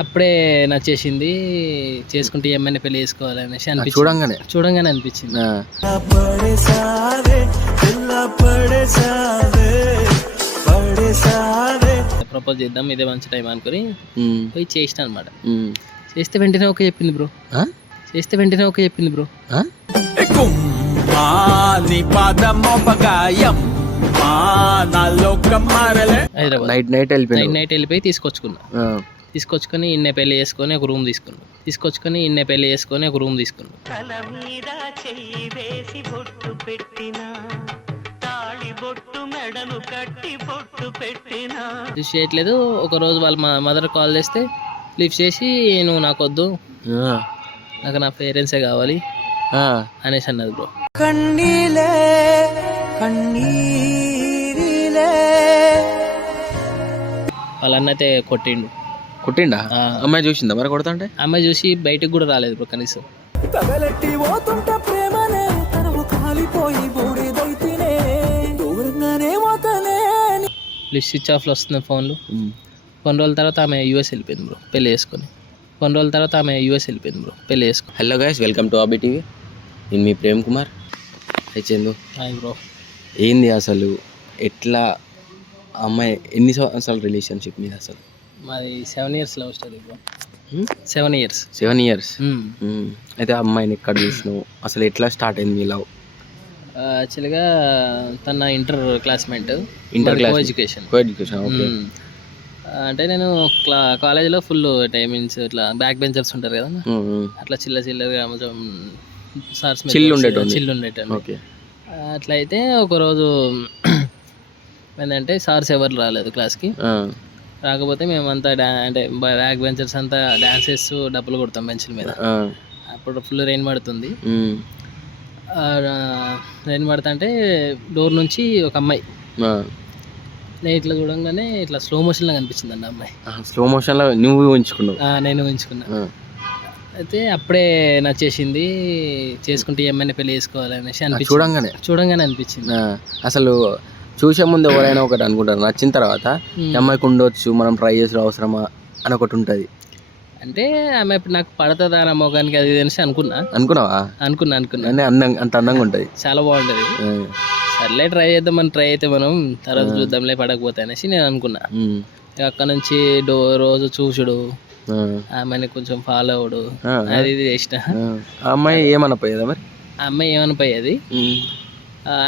అప్పుడే నచ్చేసింది, చేసుకుంటే ఏమైనా పెళ్లి చేసుకోవాలనేసి అనిపించింది. చూడంగానే అనిపించింది. ప్రపోజ్ చేద్దాం, ఇదే మంచి టైం అనుకుని పోయి చేసిన అనమాట. చేస్తే వెంటనే ఓకే చెప్పింది బ్రో. హైదరాబాద్ నైట్ వెళ్ళిపోయి తీసుకొచ్చుకొని ఇన్నే పెళ్లి చేసుకొని ఒక రూమ్ తీసుకున్నాం. చూసి చేయట్లేదు. ఒక రోజు వాళ్ళ మదర్ కాల్ చేస్తే లిఫ్ట్ చేసి, నువ్వు నాకు వద్దు, నాకు నా పేరెంట్సే కావాలి అనేసి అన్నది బ్రో. వాళ్ళ అన్న అయితే కొట్టిండా? అమ్మాయి చూసిందా మరి కొడతా అంటే? అమ్మాయి చూసి బయటకు కూడా రాలేదు బ్రో కనీసం. స్విచ్ ఆఫ్లో వస్తుంది ఫోన్లు. కొన్ని రోజుల తర్వాత ఆమె యూఎస్ వెళ్ళిపోయింది బ్రో పెళ్లి చేసుకొని. హలో గైస్, వెల్కమ్ టు ఆబీ టీవీ. నేను మీ ప్రేమ్ కుమార్. Chandu, hi bro. ఏంది అసలు, ఎట్లా అమ్మాయి ఎన్ని సంవత్సరాల రిలేషన్షిప్ మీద? అసలు మాది 7 years love story bro. 7 years. అయితే అమ్మాయిని ఎక్కడ చూసినావు, అసలు ఎట్లా స్టార్ట్ అయింది మీ లవ్? యాక్చువల్గా తన ఇంటర్ క్లాస్మేట్. ఎడ్యుకేషన్. ఓకే. అంటే నేను కాలేజీలో ఫుల్ టైమింగ్స్ ఇట్లా బ్యాక్ బెంచర్స్ ఉంటారు కదా, అట్లా చిల్లరగా కొంచెం సార్స్ చిల్లు ఉండేటండి. ఓకే. అట్లా అయితే ఒకరోజు ఏంటంటే సార్స్ ఎవరు రాలేదు క్లాస్కి. రాకపోతే మేమంతా అంటే బ్యాక్ బెంచర్స్ అంతా డ్యాన్స్ చేస్తూ డబ్బులు కొడతాం బెంచ్ల మీద. అప్పుడు ఫుల్ రెయిన్ పడుతుంది. రెయిన్ పడుతుంటే డోర్ నుంచి ఒక అమ్మాయి నేను ఇట్లా చూడంగానే ఇట్లా స్లో మోషన్లో కనిపించింది అండి అమ్మాయి. స్లో మోషన్లో నువ్వు ఊహించుకున్నావు? నేను ఊహించుకున్నా. అయితే అప్పుడే నచ్చేసింది, చేసుకుంటే ఏమైనా పెళ్లి చేసుకోవాలనేసి అనిపించింది. చూడంగానే అనిపించింది. అసలు చూసే ముందు ఎవరైనా ఒకటి అనుకుంటారు, నచ్చిన తర్వాత అమ్మాయికి ఉండొచ్చు, మనం ట్రై చేసిన అవసరమా అని ఒకటి ఉంటుంది. అంటే ఆమె ఇప్పుడు నాకు పడుతుందా నా మొగానికి అది అనేసి అనుకున్నా. అంత అందంగా ఉంటుంది, చాలా బాగుంటుంది. సర్లే ట్రై అయితే మనం తర్వాత చూద్దాంలే పడకపోతే అనేసి నేను అనుకున్నా. అక్కడ నుంచి రోజు చూసుడు, ఆమెని కొంచెం ఫాలో అవడు, అది ఇది చేసిన. అమ్మాయి ఏమనపోయేదా మరి? ఆ అమ్మాయి ఏమనిపోయేది,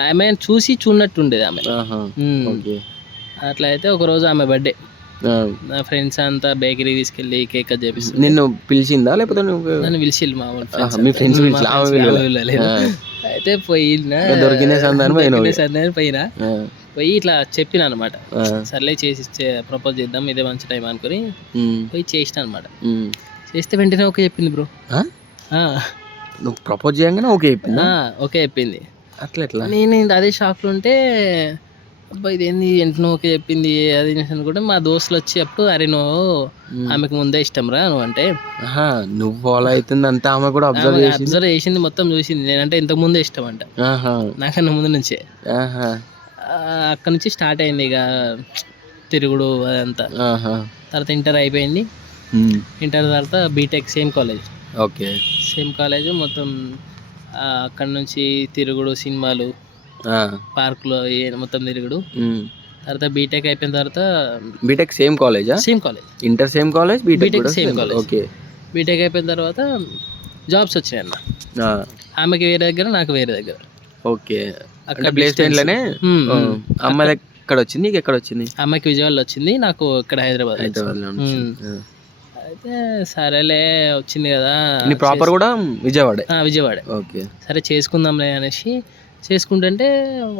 ఆమె చూసి చూడనట్టుండేది ఆమె. అట్లా అయితే ఒకరోజు ఆమె బర్త్డే, నా ఫ్రెండ్స్ అంతా బేకరీ తీసుకెళ్ళి కేక్ కట్ చేపిస్తారు. నిన్ను పిలిచిందా లేకపోతే నన్ను పిలిచిల్లు? మా అయితే పోయినా పోయి ఇట్లా చెప్పిన అనమాట. సర్లే చేసి ప్రపోజ్ చేద్దాం, ఇదే మంచి టైం అనుకుని పోయి చేసిన అనమాట. చేస్తే వెంటనే ఓకే చెప్పింది బ్రో. నువ్వు ప్రపోజ్ చేయగానే ఓకే చెప్పింది. అట్లా ఎట్లా? నేను అదే షాక్లో ఉంటే, అబ్బాయి ఇదేంది వెంటనే ఓకే చెప్పింది అది కూడా. మా దోస్తులు వచ్చి అప్పుడు, అరే నువ్వు ఆమెకు ముందే ఇష్టం రా నువ్వు అంటే. నువ్వు ఫాలో అవుతుంది అంతా ఆమె కూడా అబ్జర్వ్ చేసింది, మొత్తం చూసింది. నేనంటే ఇంతకు ముందే ఇష్టం అంట, నాకన్నా ముందు నుంచే. అక్కడ నుంచి స్టార్ట్ అయింది ఇక తిరుగుడు అదంతా. తర్వాత ఇంటర్ అయిపోయింది. ఇంటర్ తర్వాత బీటెక్ సేమ్ కాలేజ్ మొత్తం. అక్కడ నుంచి తిరుగుడు, సినిమాలు, పార్కులో మొత్తం తిరుగుడు. తర్వాత బీటెక్ అయిపోయిన తర్వాత BTech same college, inter same college, BTech same college. Okay. BTech అయిపోయిన తర్వాత జాబ్స్ వచ్చాయి అన్న. ఆమెకి వేరే దగ్గర, నాకు వేరే దగ్గర. ఓకే. అక్కడ ప్లేస్మెంట్లోనే అమ్మాయి ఎక్కడ వచ్చింది, నీకు ఎక్కడ వచ్చింది? అమ్మాయికి విజయవాడలో వచ్చింది, నాకు ఇక్కడ హైదరాబాద్. అయితే సరేలే వచ్చింది కదా. ప్రాపర్ కూడా విజయవాడే? విజయవాడే. ఓకే. సరే చేసుకుందాంలే అనేసి చేసుకుంటుంటే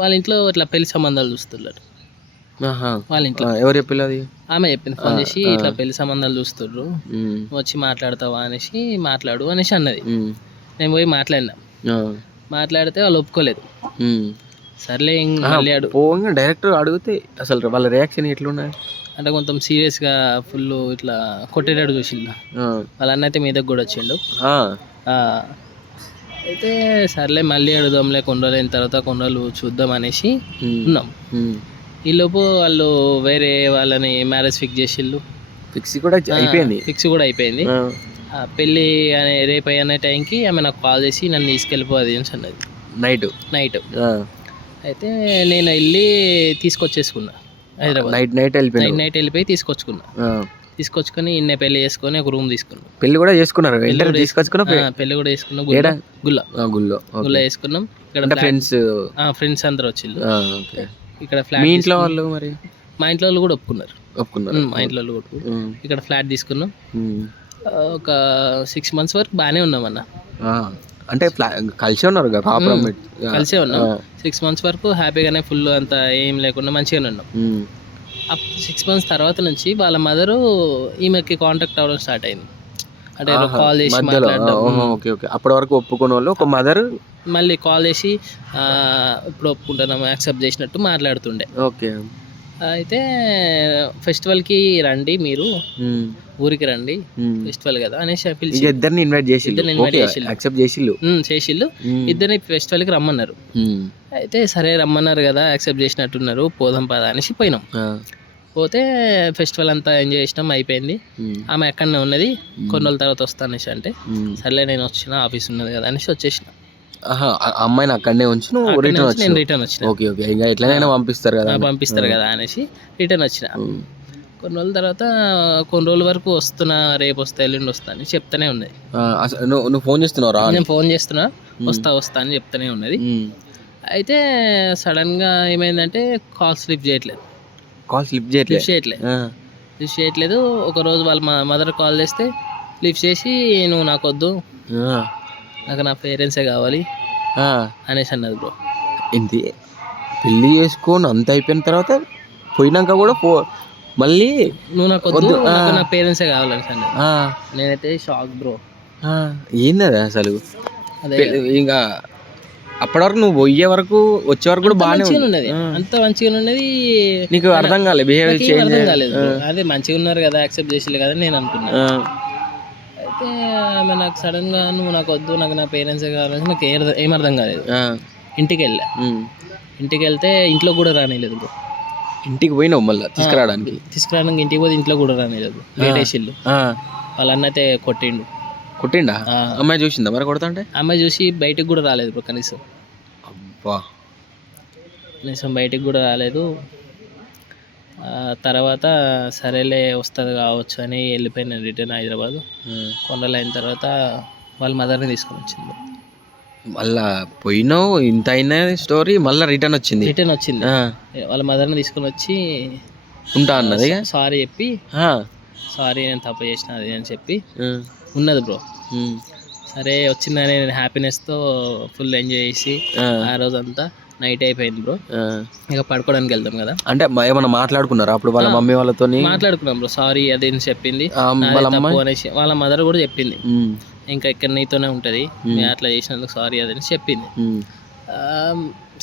వాళ్ళ ఇంట్లో ఇట్లా పెళ్లి సంబంధాలు చూస్తున్నారు. వాళ్ళ ఇంట్లో ఎవరు చెప్పారు? అది ఆమె చెప్పింది, ఫోన్ చేసి ఇట్లా పెళ్లి సంబంధాలు చూస్తుర్రు, వచ్చి మాట్లాడతావా అనేసి మాట్లాడు అనేసి అన్నది. నేను పోయి మాట్లాడితే వాళ్ళు ఒప్పుకోలేదు. సర్లే డైరెక్ట్ అడిగితే అసలు వాళ్ళ రియాక్షన్ ఎట్లున్నాయి అంటే కొంచెం సీరియస్గా ఫుల్ ఇట్లా కొట్టేటట్టు చూసిండు. వాళ్ళ అన్న అయితే మీదకి కూడా వచ్చిండు. అయితే సర్లే మళ్ళీ అడుగుదాంలే, కొన్ని రోజులు అయిన తర్వాత కొన్ని రోజులు చూద్దాం అనేసి ఉన్నాం. ఈలోపు వాళ్ళు వేరే వాళ్ళని మ్యారేజ్ ఫిక్స్ చేసిళ్ళు. ఫిక్స్ కూడా అయిపోయింది. ఫిక్స్ కూడా అయిపోయింది. పెళ్ళి అనే రేపు అనే టైంకి ఆమె నాకు కాల్ చేసి నన్ను తీసుకెళ్ళిపోది అని అన్నది. నైట్ అయితే నేను వెళ్ళి తీసుకొచ్చేసుకున్నా హైదరాబాద్. నైట్ వెళ్ళిపోయి తీసుకొచ్చుకొని ఇన్నే పెళ్లి చేసుకొని ఒక రూమ్ తీసుకున్నాం. పెళ్లి కూడా చేసుకున్నారు. పెళ్లి కూడా చేసుకున్నాం. గుల్ల చేసుకున్నాం. ఇక్కడ ఫ్రెండ్స్ అందరు వచ్చిళ్ళు. ఇక్కడ ఫ్లాట్ ఇంట్లో వాళ్ళు మరి మా ఇంట్లో వాళ్ళు కూడా ఒప్పుకున్నారు. మా ఇంట్లో వాళ్ళు కూడా ఇక్కడ ఫ్లాట్ తీసుకున్నాం. ఒక 6 months వరకు బాగానే ఉన్నాం అన్న. అంటే కలిసే ఉన్నారు కదా? కలిసే ఉన్నాం. 6 months వరకు హ్యాపీగానే, ఫుల్ అంతా ఏం లేకుండా మంచిగానే ఉన్నాం. 6 months తర్వాత నుంచి వాళ్ళ మదరు ఈమెకి కాంటాక్ట్ అవ్వడం స్టార్ట్ అయింది. అంటే కాల్ చేసి మాట్లాడడం. అప్పటి వరకు ఒప్పుకున్న వాళ్ళు ఒక మదర్ మళ్ళీ కాల్ చేసి ఇప్పుడు ఒప్పుకుంటున్నాము యాక్సెప్ట్ చేసినట్టు మాట్లాడుతుండే. అయితే ఫెస్టివల్కి రండి, మీరు ఊరికి రండి, ఫెస్టివల్ కదా అనేసి పిలిచి ఇద్దరిని ఇన్వైట్ చేసిళ్ళు. ఇద్దరిని ఫెస్టివల్కి రమ్మన్నారు. అయితే సరే రమ్మన్నారు కదా, యాక్సెప్ట్ చేసినట్టున్నారు, పోదాం పదా అనేసి పోయినాం. పోతే ఫెస్టివల్ అంతా ఎంజాయ్ చేసినాం, అయిపోయింది. ఆమె ఎక్కడనే ఉన్నది. కొన్ని రోజుల తర్వాత వస్తా అనేసి అంటే సర్లే నేను వచ్చిన, ఆఫీస్ ఉన్నది కదా అనేసి వచ్చేసిన. అమ్మాయిని అక్కడనే ఉంచి నేను రిటర్న్ వచ్చిన. ఎట్లైనా పంపిస్తారు కదా అనేసి రిటర్న్ వచ్చిన. కొన్ని రోజుల తర్వాత కొన్ని రోజుల వరకు వస్తున్నా, రేపు వస్తా, ఎల్లుండి వస్తా అని చెప్తానే ఉన్నది. నువ్వు ఫోన్ చేస్తున్నావు? నేను ఫోన్ చేస్తున్నా, వస్తా అని చెప్తానే ఉన్నది. అయితే సడన్ గా ఏమైందంటే కాల్ లిఫ్ట్ చేయట్లేదు. ఒక రోజు వాళ్ళ మదర్ కాల్ చేస్తే లిఫ్ట్ చేసి నువ్వు నాకు వద్దు, నాకు నా పేరెంట్సే కావాలి అనేసి అన్నది. బ్రో ఏంటి పెళ్ళి చేసుకొని అంత అయిపోయిన తర్వాత పోయినాక కూడా మళ్ళీ నువ్వు నాకు వద్దు, నా పేరెంట్సే కావాలని అన్నది. నేనైతే షాక్ బ్రో. ఏంది అసలు? ఇంకా అప్పటి వరకు నువ్వు పోయే వరకు వచ్చే వరకు కూడా బాగానే ఉన్నది, అంత మంచిగా ఉన్నది. నీకు అర్థం కాలేదు, బిహేవియర్ అర్థం కాలేదు. అదే మంచిగా ఉన్నారు కదా, యాక్సెప్ట్ చేసి కదా నేను అనుకున్నా. అయితే ఆమె నాకు సడన్ గా నువ్వు నాకు వద్దు, నాకు నా పేరెంట్సే కావాలని నాకు ఏం అర్థం కాలేదు. ఇంటికి వెళ్తే ఇంట్లో కూడా రానిలేదు బ్రో. ఇంటికి పోయినావు మళ్ళీ తీసుకురావడానికి ఇంటికి పోతే ఇంట్లో కూడా రానిలేదు. లేటేసిల్లు. వాళ్ళ అన్న అయితే కొట్టిండా? అమ్మాయి చూసిందా మరి కొడతాంటే? అమ్మాయి చూసి బయటికి కూడా రాలేదు బ్రో. కనీసం బయటికి కూడా రాలేదు. తర్వాత సరేలే వస్తుంది కావచ్చు అని వెళ్ళిపోయిన రిటర్న్ హైదరాబాద్. కొండలు అయిన తర్వాత వాళ్ళ మదర్ని తీసుకొని వచ్చింది. మళ్ళా పోయినావు, ఇంత అయిన స్టోరీ మళ్ళీ రిటర్న్ వచ్చింది. వాళ్ళ మదర్ని తీసుకొని వచ్చి ఉంటా అన్నది. సారీ చెప్పి, సారీ నేను తప్పు చేసిన అది అని చెప్పి ఉన్నది బ్రో. సరే వచ్చిందని నేను హ్యాపీనెస్తో ఫుల్ ఎంజాయ్ చేసి ఆ రోజంతా నైట్ అయిపోయింది బ్రో. ఇక పడుకోవడానికి వెళ్తాం కదా. అంటే ఏమన్నా మాట్లాడుకున్నారా అప్పుడు వాళ్ళ మమ్మీ వాళ్ళతో? మాట్లాడుకున్నాం బ్రో. సారీ అది చెప్పింది అనేసి. వాళ్ళ మదర్ కూడా చెప్పింది, ఇంకా ఇక్కడ నీతోనే ఉంటుంది, అట్లా చేసినందుకు సారీ అదని చెప్పింది.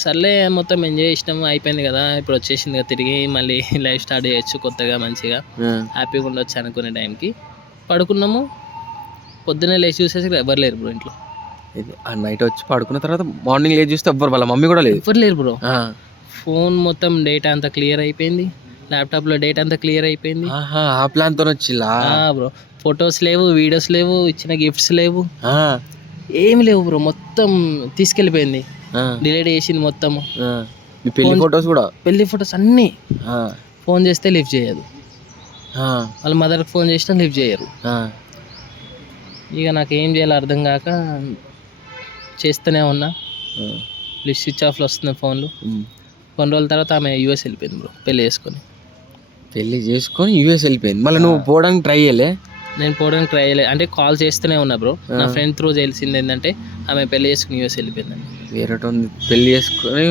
సర్లే మొత్తం ఎంజాయ్ చేసినాము, అయిపోయింది కదా, ఇప్పుడు వచ్చేసింది కదా, తిరిగి మళ్ళీ లైఫ్ స్టార్ట్ చేయొచ్చు కొత్తగా, మంచిగా హ్యాపీగా ఉండొచ్చు అనుకునే టైంకి పడుకున్నాము. పొద్దున్నే లేచి చూసేసి ఎవరు లేరు బ్రో ఇంట్లో. నైట్ వచ్చి పడుకున్న తర్వాత మార్నింగ్ లేచి చూస్తే ఎవ్వరు, వాళ్ళ మమ్మీ కూడా లేదు, ఎవరు లేరు బ్రో. ఫోన్ మొత్తం డేటా అంతా క్లియర్ అయిపోయింది, ల్యాప్టాప్లో డేటా అంతా క్లియర్ అయిపోయింది. ఆ ప్లాన్తో వచ్చిలా బ్రో. ఫొటోస్ లేవు, వీడియోస్ లేవు, ఇచ్చిన గిఫ్ట్స్ లేవు, ఏమి లేవు బ్రో. మొత్తం తీసుకెళ్ళిపోయింది, డిలీట్ చేసింది మొత్తము. పెళ్లి ఫొటోస్ అన్నీ. ఫోన్ చేస్తే లిఫ్ట్ చేయదు, వాళ్ళ మదర్కి ఫోన్ చేసినా లిఫ్ట్ చేయరు. ఇక నాకు ఏం చేయాలో అర్థం కాక చేస్తూనే ఉన్నా. స్విచ్ ఆఫ్లో వస్తుంది ఫోన్లు. కొన్ని రోజుల తర్వాత ఆమె యూఎస్ వెళ్ళిపోయింది బ్రో, పెళ్లి చేసుకొని యూఎస్ వెళ్ళిపోయింది. మళ్ళీ నువ్వు పోవడానికి ట్రై చేయలే? నేను పోవడానికి ట్రై చేయలేదు, అంటే కాల్ చేస్తూనే ఉన్నా బ్రో. నా ఫ్రెండ్ త్రూ తెలిసింది ఏంటంటే ఆమె పెళ్లి చేసుకుని యూఎస్ వెళ్ళిపోయిందండి. వేరే పెళ్లి చేసుకొని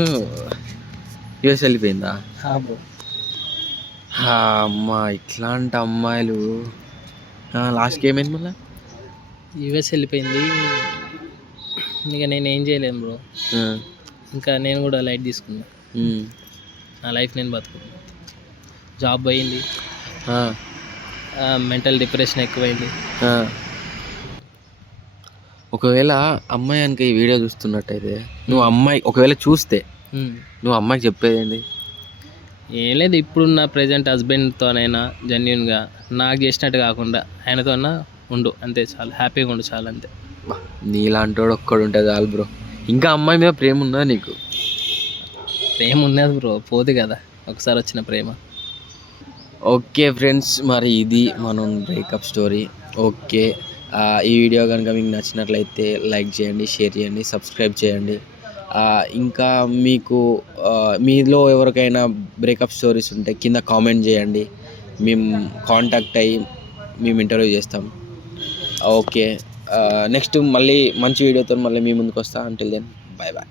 యూఎస్ వెళ్ళిపోయిందా బ్రో? అమ్మా, ఇట్లాంటి అమ్మాయిలు. లాస్ట్కి ఏమైంది మళ్ళీ? యూఎస్ వెళ్ళిపోయింది. ఇక నేను ఏం చేయలేను బ్రో. ఇంకా నేను కూడా లైట్ తీసుకున్నా, నా లైఫ్ నేను బతుకున్నా. జాబ్ పోయింది, మెంటల్ డిప్రెషన్ ఎక్కువైంది. ఒకవేళ అమ్మాయి కనుక ఈ వీడియో చూస్తున్నట్టయితే, నువ్వు అమ్మాయి ఒకవేళ చూస్తే నువ్వు అమ్మాయికి చెప్పేది ఏంటి? ఏం లేదు, ఇప్పుడున్న ప్రజెంట్ హస్బెండ్తోనైనా జెన్యున్గా నాకు చేసినట్టు కాకుండా ఆయనతోనా ఉండు అంతే చాలు, హ్యాపీగా ఉండు చాలు అంతే. నీలాంటి వాడు ఒక్కడు ఉంటే చాలు బ్రో. ఇంకా అమ్మాయి మీద ప్రేమ ఉందా నీకు? ప్రేమ ఉన్నది బ్రో, పోదు కదా ఒకసారి వచ్చిన ప్రేమ. ఓకే ఫ్రెండ్స్, మరి ఇది మనం బ్రేకప్ స్టోరీ. ఓకే, ఈ వీడియో కనుక మీకు నచ్చినట్లయితే లైక్ చేయండి, షేర్ చేయండి, సబ్స్క్రైబ్ చేయండి. ఇంకా మీకు మీలో ఎవరికైనా బ్రేకప్ స్టోరీస్ ఉంటే కింద కామెంట్ చేయండి, మేము కాంటాక్ట్ అయ్యి మేము ఇంటర్వ్యూ చేస్తాం. ఓకే, నెక్స్ట్ మళ్ళీ మంచి వీడియోతో మళ్ళీ మీ ముందుకు వస్తా. Until then, bye bye.